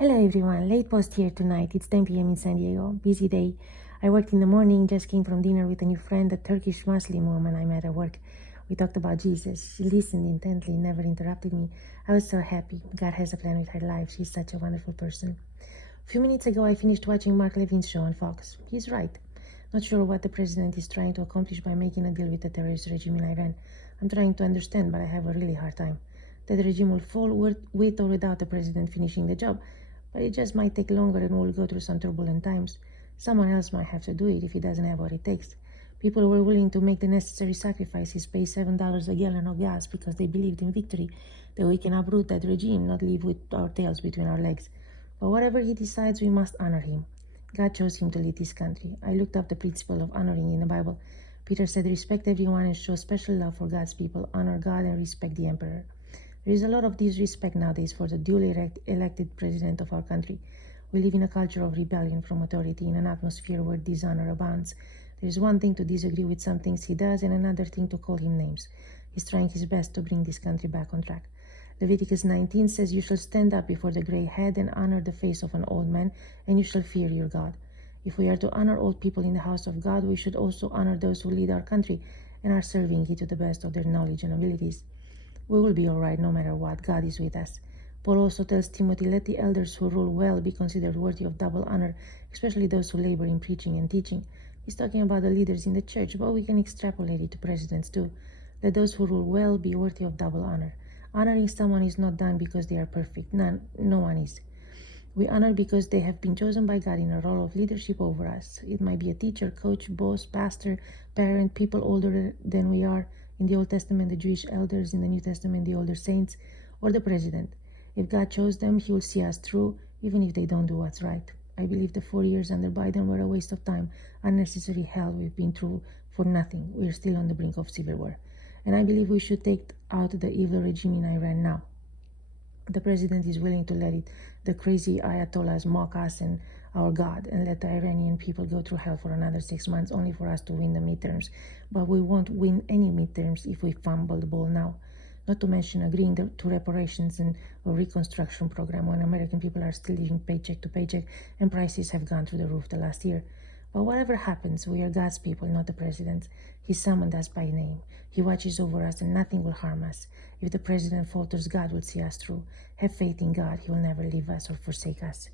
Hello everyone, late post here tonight. It's 10 p.m. in San Diego. Busy day. I worked in the morning, just came from dinner with a new friend, a Turkish Muslim woman I met at work. We talked about Jesus. She listened intently, never interrupted me. I was so happy. God has a plan with her life. She's such a wonderful person. A few minutes ago, I finished watching Mark Levin's show on Fox. He's right. Not sure what the president is trying to accomplish by making a deal with the terrorist regime in Iran. I'm trying to understand, but I have a really hard time. That regime will fall with or without the president finishing the job, but it just might take longer and we'll go through some turbulent times. Someone else might have to do it if he doesn't have what it takes. People were willing to make the necessary sacrifices, pay $7 a gallon of gas because they believed in victory, that we can uproot that regime, not live with our tails between our legs. But whatever he decides, we must honor him. God chose him to lead this country. I looked up the principle of honoring in the Bible. Peter said, respect everyone and show special love for God's people. Honor God and respect the emperor. There is a lot of disrespect nowadays for the duly elected president of our country. We live in a culture of rebellion from authority, in an atmosphere where dishonor abounds. There is one thing to disagree with some things he does and another thing to call him names. He's trying his best to bring this country back on track. Leviticus 19 says, you shall stand up before the gray head and honor the face of an old man, and you shall fear your God. If we are to honor old people in the house of God, we should also honor those who lead our country and are serving it to the best of their knowledge and abilities. We will be all right no matter what. God is with us. Paul also tells Timothy, let the elders who rule well be considered worthy of double honor, especially those who labor in preaching and teaching. He's talking about the leaders in the church, but we can extrapolate it to presidents too. Let those who rule well be worthy of double honor. Honoring someone is not done because they are perfect. No one is. We honor because they have been chosen by God in a role of leadership over us. It might be a teacher, coach, boss, pastor, parent, people older than we are. In the Old Testament, the Jewish elders; in the New Testament, the older saints, or the president. If God chose them, he will see us through, even if they don't do what's right. I believe the 4 years under Biden were a waste of time, unnecessary hell we've been through for nothing. We're still on the brink of civil war. And I believe we should take out the evil regime in Iran now. The president is willing to let the crazy Ayatollahs mock us and our God, and let the Iranian people go through hell for another 6 months only for us to win the midterms. But we won't win any midterms if we fumble the ball now. Not to mention agreeing to reparations and a reconstruction program when American people are still living paycheck to paycheck and prices have gone through the roof the last year. But whatever happens, we are God's people, not the president's. He summoned us by name. He watches over us and nothing will harm us. If the president falters, God will see us through. Have faith in God. He will never leave us or forsake us.